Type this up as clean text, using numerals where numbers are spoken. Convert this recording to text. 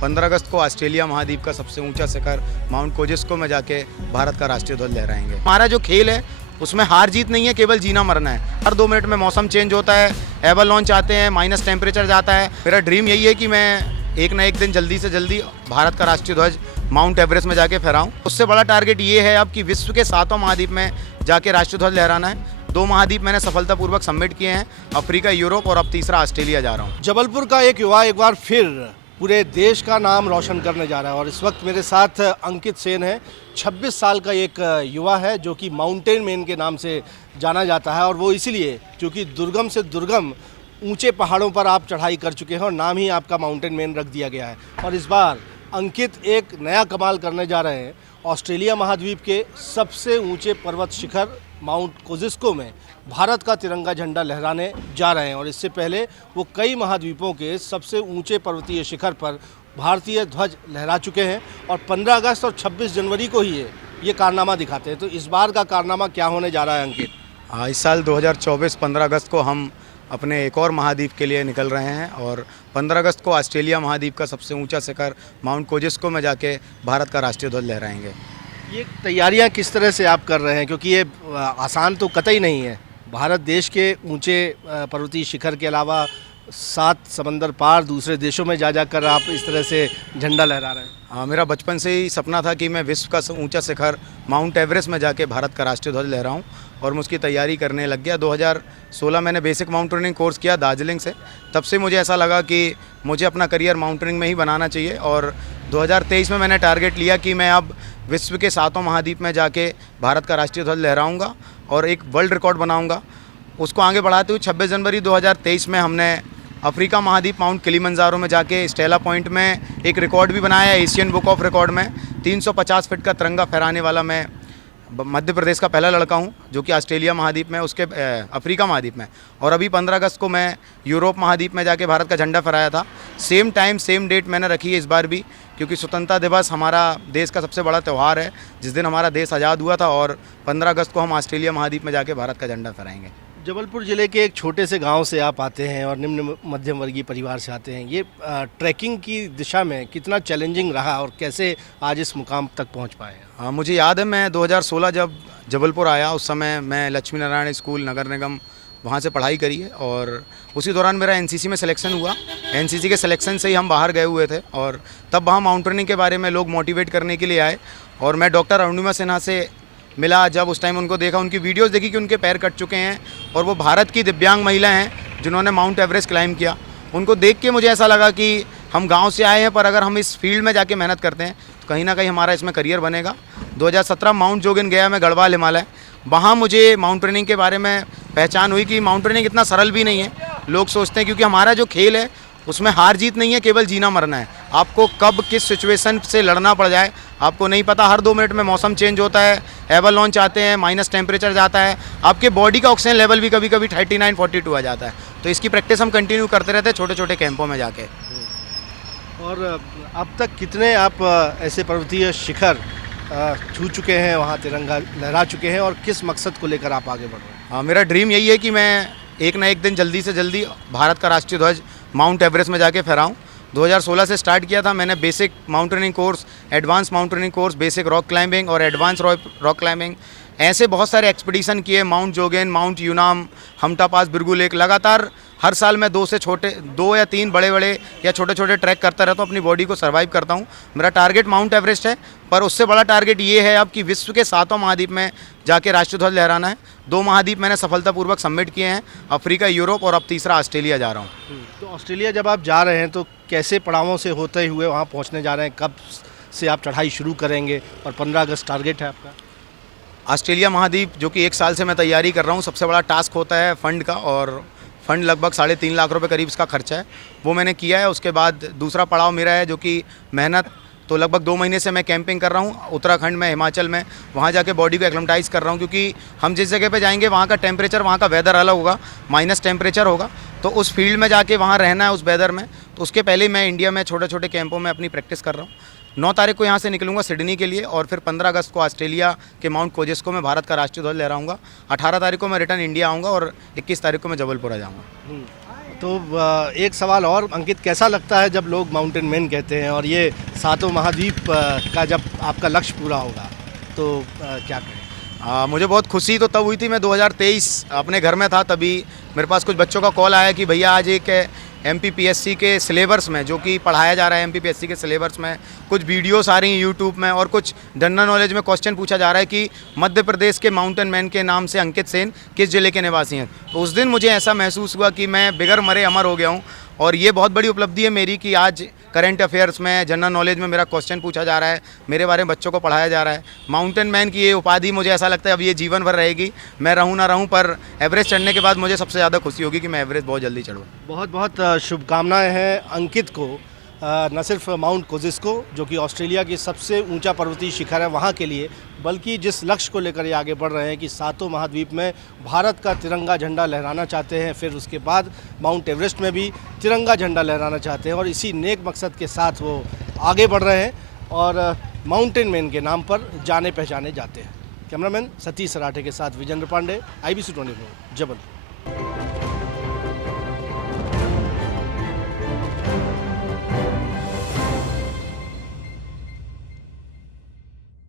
15 अगस्त को ऑस्ट्रेलिया महाद्वीप का सबसे ऊंचा शिखर माउंट कोजेस्को में जाके भारत का राष्ट्रीय ध्वज लहराएंगे। हमारा जो खेल है उसमें हार जीत नहीं है, केवल जीना मरना है। हर 2 मिनट में मौसम चेंज होता है, एवर लॉन्च आते हैं, माइनस टेम्परेचर जाता है। मेरा ड्रीम यही है कि मैं एक ना एक दिन जल्दी से जल्दी भारत का राष्ट्रीय ध्वज माउंट एवरेस्ट में जाके फहराऊं। उससे बड़ा टारगेट ये है अब कि विश्व के 7वां महाद्वीप में जाके राष्ट्रीय ध्वज लहराना है। 2 महाद्वीप मैंने सफलतापूर्वक सबमिट किए हैं, अफ्रीका, यूरोप और अब तीसरा ऑस्ट्रेलिया जा रहा हूँ। जबलपुर का एक युवा एक बार फिर पूरे देश का नाम रोशन करने जा रहा है और इस वक्त मेरे साथ अंकित सेन है। 26 साल का एक युवा है जो कि माउंटेन मैन के नाम से जाना जाता है और वो इसीलिए क्योंकि दुर्गम से दुर्गम ऊंचे पहाड़ों पर आप चढ़ाई कर चुके हैं और नाम ही आपका माउंटेन मैन रख दिया गया है। और इस बार अंकित एक नया कमाल करने जा रहे हैं। ऑस्ट्रेलिया महाद्वीप के सबसे ऊंचे पर्वत शिखर माउंट कोजेस्को में भारत का तिरंगा झंडा लहराने जा रहे हैं और इससे पहले वो कई महाद्वीपों के सबसे ऊंचे पर्वतीय शिखर पर भारतीय ध्वज लहरा चुके हैं और 15 अगस्त और 26 जनवरी को ही ये कारनामा दिखाते हैं। तो इस बार का कारनामा क्या होने जा रहा है अंकित? इस साल 2024 15 अगस्त को हम अपने एक और महाद्वीप के लिए निकल रहे हैं और 15 अगस्त को ऑस्ट्रेलिया महाद्वीप का सबसे ऊंचा शिखर माउंट कोजेस्को में जाके भारत का राष्ट्रीय ध्वज लहराएंगे। ये तैयारियां किस तरह से आप कर रहे हैं, क्योंकि ये आसान तो कतई नहीं है। भारत देश के ऊंचे पर्वतीय शिखर के अलावा 7 समंदर पार दूसरे देशों में जा जाकर आप इस तरह से झंडा लहरा रहे हैं। मेरा बचपन से ही सपना था कि मैं विश्व का ऊंचा शिखर माउंट एवरेस्ट में जाके भारत का राष्ट्रीय ध्वज लहराऊं और मैं उसकी तैयारी करने लग गया। 2016 मैंने बेसिक माउंटेनिंग कोर्स किया दार्जिलिंग से। तब से मुझे ऐसा लगा कि मुझे अपना करियर माउंटेनिंग में ही बनाना चाहिए और 2023 में मैंने टारगेट लिया कि मैं अब विश्व के 7वां महाद्वीप में जाके भारत का राष्ट्रीय ध्वज लहराऊंगा और एक वर्ल्ड रिकॉर्ड बनाऊंगा। उसको आगे बढ़ाते हुए 26 जनवरी 2023 में हमने अफ्रीका महाद्वीप माउंट किलिमंजारो में जाके स्टेला पॉइंट में एक रिकॉर्ड भी बनाया है। एशियन बुक ऑफ रिकॉर्ड में 350 फीट का तिरंगा फहराने वाला मैं मध्य प्रदेश का पहला लड़का हूं जो कि ऑस्ट्रेलिया महाद्वीप में उसके अफ्रीका महाद्वीप में। और अभी 15 अगस्त को मैं यूरोप महाद्वीप में जाके भारत का झंडा फहराया था। सेम टाइम सेम डेट मैंने रखी है इस बार भी, क्योंकि स्वतंत्रता दिवस हमारा देश का सबसे बड़ा त्यौहार है जिस दिन हमारा देश आज़ाद हुआ था और 15 अगस्त को हम ऑस्ट्रेलिया महाद्वीप में जाके भारत का झंडा फहराएंगे। जबलपुर ज़िले के एक छोटे से गांव से आप आते हैं और निम्न मध्यम वर्गीय परिवार से आते हैं। ये ट्रैकिंग की दिशा में कितना चैलेंजिंग रहा और कैसे आज इस मुकाम तक पहुंच पाए? मुझे याद है मैं 2016 जब जबलपुर आया उस समय मैं लक्ष्मी नारायण स्कूल नगर निगम वहाँ से पढ़ाई करी है और उसी दौरान मेरा एनसीसी में सिलेक्शन हुआ। एनसीसी के सिलेक्शन से ही हम बाहर गए हुए थे और तब वहाँ माउंटेनिंग के बारे में लोग मोटिवेट करने के लिए आए और मैं डॉक्टर अरुणिमा सिन्हा से मिला। जब उस टाइम उनको देखा, उनकी वीडियोस देखी कि उनके पैर कट चुके हैं और वो भारत की दिव्यांग महिला हैं जिन्होंने माउंट एवरेस्ट क्लाइंब किया। उनको देख के मुझे ऐसा लगा कि हम गांव से आए हैं पर अगर हम इस फील्ड में जाके मेहनत करते हैं तो कहीं ना कहीं हमारा इसमें करियर बनेगा। 2017 माउंट जोगिन गया मैं गढ़वाल हिमालय। वहाँ मुझे माउंटेनिंग के बारे में पहचान हुई कि माउंटेनिंग इतना सरल भी नहीं है। लोग सोचते हैं क्योंकि हमारा जो खेल है उसमें हार जीत नहीं है, केवल जीना मरना है। आपको कब किस सिचुएशन से लड़ना पड़ जाए आपको नहीं पता। हर 2 मिनट में मौसम चेंज होता है, एवर लॉन्च आते हैं, माइनस टेम्परेचर जाता है, आपके बॉडी का ऑक्सीजन लेवल भी कभी कभी 39-42 आ जाता है। तो इसकी प्रैक्टिस हम कंटिन्यू करते रहते हैं छोटे छोटे कैंपों में जाके। और अब तक कितने आप ऐसे पर्वतीय शिखर छू चुके हैं, वहाँ तिरंगा लहरा चुके हैं और किस मकसद को लेकर आप आगे बढ़ रहे हैं? मेरा ड्रीम यही है कि मैं एक ना एक दिन जल्दी से जल्दी भारत का राष्ट्रीय ध्वज माउंट एवरेस्ट में जाके फहराऊं। 2016 से स्टार्ट किया था मैंने basic mountaineering course, advance mountaineering course, basic rock climbing और एडवांस रॉक क्लाइंबिंग। ऐसे बहुत सारे एक्सपीडिशन किए, माउंट जोगिन, माउंट यूनाम, हमटा पास, बिरगू लेक। लगातार हर साल मैं 2 या 3 बड़े या छोटे छोटे ट्रैक करता रहता हूँ, अपनी बॉडी को सर्वाइव करता हूँ। मेरा टारगेट माउंट एवरेस्ट है पर उससे बड़ा टारगेट ये है अब कि विश्व के 7वां महाद्वीप में जाके राष्ट्रीय ध्वज लहराना है। 2 महाद्वीप मैंने सफलतापूर्वक सबमिट किए हैं, अफ्रीका, यूरोप और अब तीसरा ऑस्ट्रेलिया जा रहा हूँ। तो ऑस्ट्रेलिया जब आप जा रहे हैं तो कैसे पड़ावों से होते हुए वहाँ पहुँचने जा रहे हैं? कब से आप चढ़ाई शुरू करेंगे और 15 अगस्त टारगेट है आपका? ऑस्ट्रेलिया महाद्वीप जो कि 1 साल से मैं तैयारी कर रहा हूँ, सबसे बड़ा टास्क होता है फंड का और फंड लगभग 3.5 लाख रुपए करीब इसका खर्चा है, वो मैंने किया है। उसके बाद दूसरा पड़ाव मेरा है जो कि मेहनत। तो लगभग 2 महीने से मैं कैंपिंग कर रहा हूँ उत्तराखंड में, हिमाचल में। वहाँ जाके बॉडी को एक्लेमेटाइज कर रहा हूँ क्योंकि हम जिस जगह पे जाएंगे वहाँ का टेम्परेचर, वहाँ का वेदर अलग होगा, माइनस टेम्परेचर होगा। तो उस फील्ड में जाके वहाँ रहना है उस वेदर में। तो उसके पहले मैं इंडिया में छोटे छोटे कैंपों में अपनी प्रैक्टिस कर रहा हूँ। 9 तारीख को यहाँ से निकलूंगा सिडनी के लिए और फिर 15 अगस्त को ऑस्ट्रेलिया के माउंट कोजेस्को में भारत का राष्ट्रीय ध्वज लहराऊंगा। 18 तारीख को मैं रिटर्न इंडिया आऊँगा और 21 तारीख को मैं जबलपुर आ जाऊँगा। तो एक सवाल और अंकित, कैसा लगता है जब लोग माउंटेन मैन कहते हैं और ये सातों महाद्वीप का जब आपका लक्ष्य पूरा होगा तो क्या कहें? मुझे बहुत खुशी तो तब हुई थी, मैं 2023 अपने घर में था, तभी मेरे पास कुछ बच्चों का कॉल आया कि भैया आज एक MPPSC के सिलेबस में जो कि पढ़ाया जा रहा है, MPPSC के सिलेबस में कुछ वीडियोस आ रही हैं यूट्यूब में और कुछ जनरल नॉलेज में क्वेश्चन पूछा जा रहा है कि मध्य प्रदेश के माउंटेन मैन के नाम से अंकित सेन किस ज़िले के निवासी हैं। तो उस दिन मुझे ऐसा महसूस हुआ कि मैं बिगर मरे अमर हो गया हूँ और ये बहुत बड़ी उपलब्धि है मेरी कि आज करंट अफेयर्स में, जनरल नॉलेज में मेरा क्वेश्चन पूछा जा रहा है, मेरे बारे में बच्चों को पढ़ाया जा रहा है। माउंटेन मैन की ये उपाधि मुझे ऐसा लगता है अब ये जीवन भर रहेगी, मैं रहूँ ना रहूँ, पर एवरेस्ट चढ़ने के बाद मुझे सबसे ज़्यादा खुशी होगी कि मैं एवरेस्ट बहुत जल्दी चढ़ूँ। बहुत बहुत शुभकामनाएं हैं अंकित को, न सिर्फ माउंट कोजिस्को जो कि ऑस्ट्रेलिया की सबसे ऊंचा पर्वतीय शिखर है वहाँ के लिए, बल्कि जिस लक्ष्य को लेकर ये आगे बढ़ रहे हैं कि सातों महाद्वीप में भारत का तिरंगा झंडा लहराना चाहते हैं, फिर उसके बाद माउंट एवरेस्ट में भी तिरंगा झंडा लहराना चाहते हैं और इसी नेक मकसद के साथ वो आगे बढ़ रहे हैं और माउंटेन मैन के नाम पर जाने पहचाने जाते हैं। कैमरामैन सतीश सराठे के साथ विजेंद्र पांडे, IBC 24 जबलपुर।